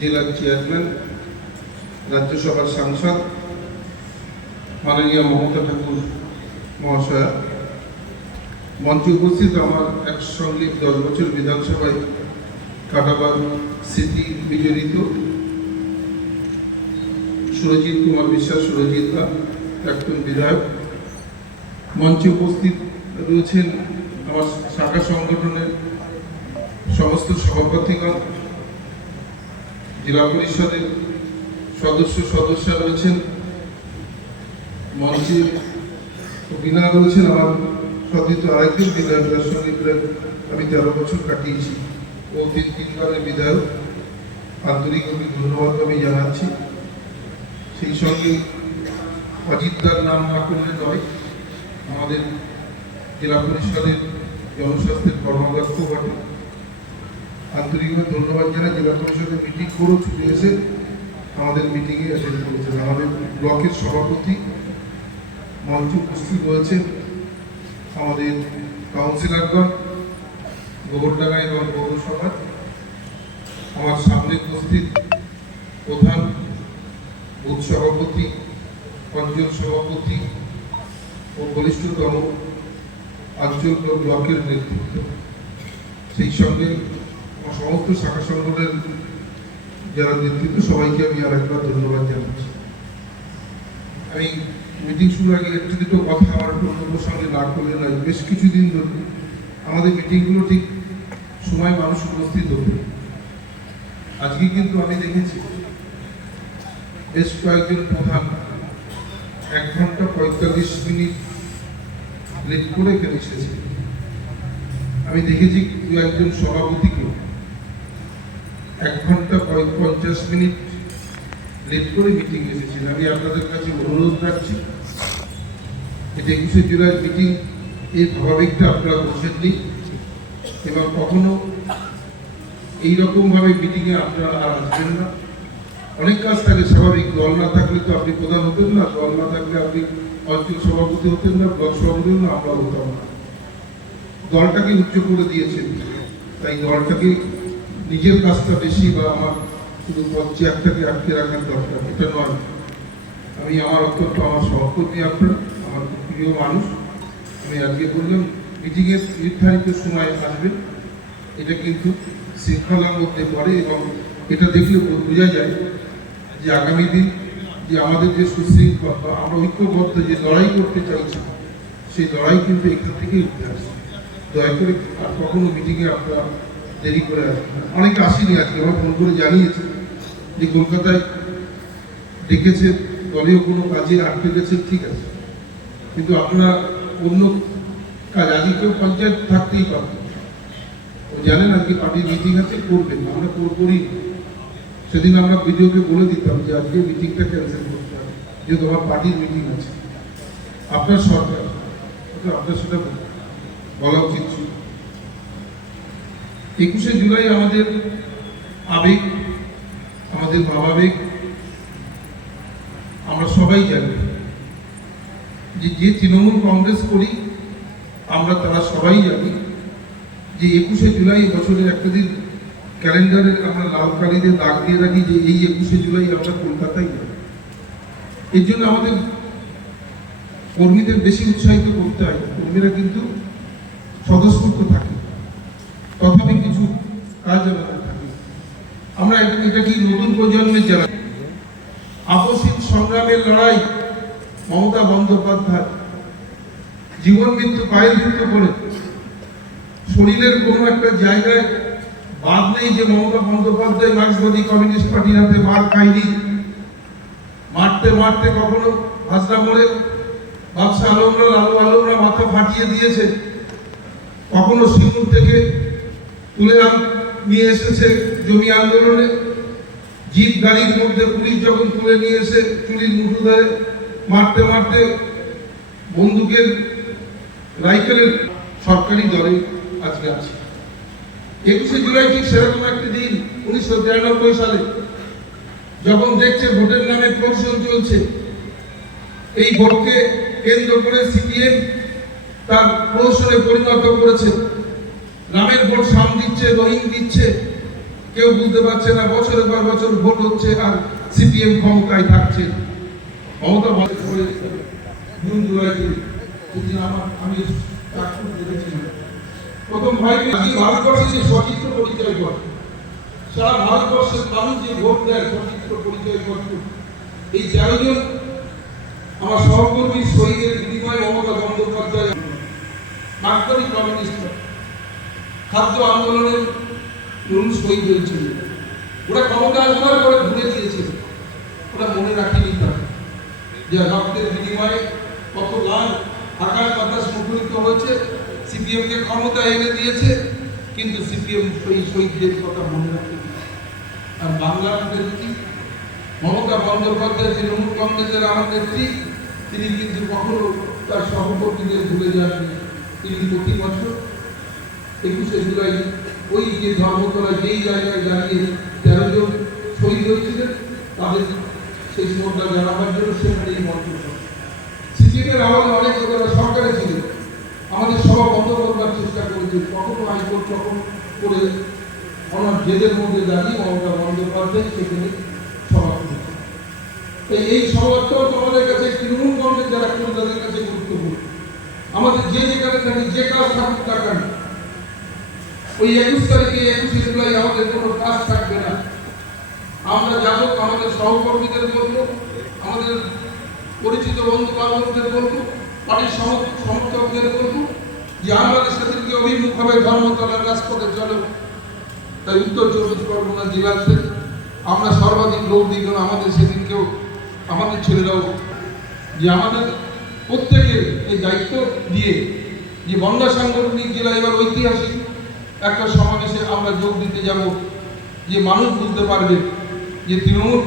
জেলার চেয়ারম্যান, রাজ্যসভার সাংসদ মাননীয় মমতা ঠাকুর মহাশয়া, মঞ্চে উপস্থিত আমার একসঙ্গে 10 বছর বিধানসভায় কাটাবার স্মৃতি বিজড়িত সুরজিৎ কুমার বিশ্বাস, সুরজিৎ দা, প্রাক্তন বিধায়ক, মঞ্চে উপস্থিত রয়েছেন আমার শাখা সংগঠনের সমস্ত সভাপতিগণ, জেলা পরিষদের সদস্যরা রয়েছেন, মঞ্চে বিনা রয়েছেন আমার সতীর্থ আরেকজন বিধায়ক, যার সঙ্গে আমি 13 বছর কাটিয়েছি, ও 3বারের বিধায়ক। আন্তরিকভাবে ধন্যবাদ আমি জানাচ্ছি। সেই সঙ্গে অজিতদার নাম না করলে নয়, আমাদের জেলা পরিষদের জনস্বাস্থ্যের কর্মদক্ষ বটে, আন্তরিকভাবে ধন্যবাদ জানাই। জেলা পরিষদের মিটিং করেও ছুটে এসে আমাদের মিটিংয়ে অ্যাটেন্ড করেছেন। আমাদের ব্লকের সভাপতি মঞ্চে উপস্থিত রয়েছে, আমাদের কাউন্সিলরগণ গোবরডাঙ্গা এবং পৌরসভা, আমার সামনে উপস্থিত প্রধান বুথ সভাপতি, অঞ্চল সভাপতি ও বরিষ্ঠতম আঞ্চল ব্লকের নেতৃত্ব, সেই সঙ্গে সমস্ত শাখা সংগঠনের যারা নেতৃত্ব, সবাইকে আমি আরেকবার ধন্যবাদ জানাচ্ছি। আমি মিটিং শুরুর আগে একটু দুটো কথা আমার অন্য সঙ্গে না করলে নয়। বেশ কিছুদিন ধরে আমাদের মিটিংগুলো ঠিক সময় মানুষ উপস্থিত হতো। আজকে কিন্তু আমি দেখেছি বেশ কয়েকজন প্রধান 1 ঘন্টা 45 মিনিট লেট করে এখানে এসেছে। আমি দেখেছি 2-1 সভাপতিকে 1 ঘন্টা 50 মিনিট লেট করে মিটিং এসেছেন। আমি আপনাদের কাছে অনুরোধ রাখছি, এটা 21শে জুলাই মিটিং, এই ভাবাবেগটা আপনারা বোঝেননি এবং কখনো এইরকমভাবে মিটিংয়ে আপনারা আর আসবেন না। অনেক কাজ থাকে, স্বাভাবিক। দল না থাকলে তো আপনি প্রধান হতেন না, দল না থাকলে আপনি অঞ্চল সভাপতি হতেন না, ব্লক সভাপতি হতেন না, আমরা হতাম না। দলটাকে উচ্চ করে দিয়েছেন, তাই দলটাকে নিজের কাজটা বেশি বা আমার শুধু চেয়ারটাকে আটকে রাখার দরকার, এটা নয়। আমি আমার অত্যন্ত আমার সহকর্মী, আপনার আমার প্রিয় মানুষ, আমি আজকে বললাম মিটিংয়ের নির্ধারিত সময় আসবেন, এটা কিন্তু শৃঙ্খলার মধ্যে পড়ে এবং এটা দেখলে বোঝা যায় যে আগামী দিন যে আমাদের যে সুশৃঙ্খল বা আমরা ঐক্যবদ্ধ যে লড়াই করতে চাইছি, সেই লড়াই কিন্তু এখান থেকেই উঠে আসে। দয়া করে আর কখনো মিটিংয়ে আপনারা দেরি করে আসবেন। অনেকে আসেনি, আজকে আমার ফোন করে জানিয়েছে যে কলকাতায় ডেকেছে, দলীয় কোনো কাজে আটকে গেছে, ঠিক আছে, কিন্তু আপনারা অন্য কাজ, আজকে কেউ পঞ্চায়েত থাকতেই পারবেন, ও জানেন আজকে পার্টির মিটিং আছে, করবেন, আমরা করি। সেদিন আমরা ভিডিওকে বলে দিতাম যে আজকে মিটিংটা ক্যান্সেল করতে হবে, যেহেতু আমার পার্টির মিটিং আছে। আপনার সরকার, আপনার সেটা বলা উচিত ছিল। 21শে জুলাই আমাদের আবেগ, আমাদের ভাবাবেগ, আমরা সবাই জানি যে তৃণমূল কংগ্রেস করি আমরা, তারা সবাই জানি যে 21শে জুলাই বছরের একটা দিন ক্যালেন্ডারে আমরা লাল কালিতে দাগ দিয়ে রাখি যে এই 21শে জুলাই আমরা কলকাতায় যাব। এর জন্য আমাদের কর্মীদের বেশি উৎসাহিত করতে হয়। কর্মীরা কিন্তু স্বতঃস্ফূর্ত থাকে, তথাপি কিছু কাজ আমাদের থাকে। আমরা এটা কি নতুন প্রজন্মের জানা, আপসিক সংগ্রামের লড়াই, মমতা বন্দ্যোপাধ্যায় জীবন মৃত্যু পায়ের যুদ্ধ করে, শরীরের কোনো একটা জায়গায় বাদ নেই যে মমতা বন্দ্যোপাধ্যায় মার্ক্সবাদী কমিউনিস্ট পার্টির হাতে মার খায়নি। মারতে মারতে কখনো হাসনা মোড়ে বাদশা আলমরা মাথা ফাটিয়ে দিয়েছে, কখনো সিঙ্গুর থেকে তুলে নিয়ে এসেছে জমি আন্দোলনে, জিপ গাড়ির মধ্যে পুলিশ যখন তুলে নিয়ে এসে চুরির মুঠো ধরে মারতে মারতে বন্দুকের রাইফেলের সরকারি দলে আজকে আছে। 21শে জুলাই ঠিক সেরকম একটি দিন 1993 সালে, যখন দেখছে ভোটের নামে প্রহসন চলছে, এই ভোটকে কেন্দ্র করে সিপিএম তার প্রহসনে পরিণত করেছে। রামের ভোট সাম দিচ্ছে, রহিম দিচ্ছে, কেউ বুঝতে পারছে না, বছরের পর বছর ভোট হচ্ছে আর সিপিএম ক্ষমতায় থাকছে। মমতা জুন জুলাইতে আমি দেখেছিলাম প্রথম ভাইকে ভারতবর্ষে যে সচিত্র পরিচয় করে, সারা ভারতবর্ষের মানুষ যে ভোট দেয় সচিত্র পরিচয় করত, এই 13 জন আমার সহকর্মী শহীদের বিনিময়ে মমতা বন্দ্যোপাধ্যায় মার্কসবাদী কমিউনিস্ট খাদ্য আন্দোলনের শহীদ হয়েছিল। ওরা ক্ষমতা আসবার পরে ভুলে দিয়েছে, ওরা মনে রাখেনি তাকে যে রক্তের বিনিময়ে কত লাল আকাশ বাতাস মুখরিত হয়েছে, সিপিএম কে ক্ষমতা এনে দিয়েছে, কিন্তু সিপিএম এই শহীদদের কথা মনে রাখেনি। আর বাংলার নেত্রী মমতা বন্দ্যোপাধ্যায় তৃণমূল কংগ্রেসের আমার নেত্রী, তিনি কিন্তু কখনো তার সহকর্মীদের ভুলে যাননি। তিনি প্রতি বছর 21শে জুলাই ওই যে ধর্মতলায় যেই জায়গায় দাঁড়িয়ে 13 জন শহীদ হয়েছিলেন তাদের সেই শ্রদ্ধা জানাবার জন্য সেখানে এই মঞ্চ। সিপিএমের আমলে অনেক লোকেরা সরকারে ছিল, আমাদের সভা বন্ধ করবার চেষ্টা করেছে, কখনো হাইকোর্ট যখন করে ওনার জেলের মধ্যে দাঁড়িয়ে মমতা বন্দ্যোপাধ্যায় সেখানে সভা করেছে। এই সভাটাও আমাদের কাছে তৃণমূল কংগ্রেস যারা করেন তাদের কাছে গুরুত্বপূর্ণ। আমাদের যে যেখানে থাকি, যে কাজ থাকুক না কেন, ওই 21 তারিখে 21শে জুলাই আমাদের কোনো কাজ থাকবে না। আমরা যাবো, আমাদের সহকর্মীদের বলবো, আমাদের পরিচিত বন্ধু বান্ধবদের বলবো, পার্টির সমর্থকদের বলবো যে আমাদের সেদিনকে অভিমুখ হবে ধর্মতলার রাজপথে চলো। তাই উত্তর 24 পরগনা জেলাতে আমরা সর্বাধিক লোক দিই, আমাদের সেদিনকেও আমাদের ছেলেরাও যে আমাদের প্রত্যেকের এই দায়িত্ব দিয়ে যে বনগাঁ সাংগঠনিক জেলা এবার ঐতিহাসিক একটা সমাবেশে আমরা যোগ দিতে যাব, যে মানুষ বুঝতে পারবে যে তৃণমূল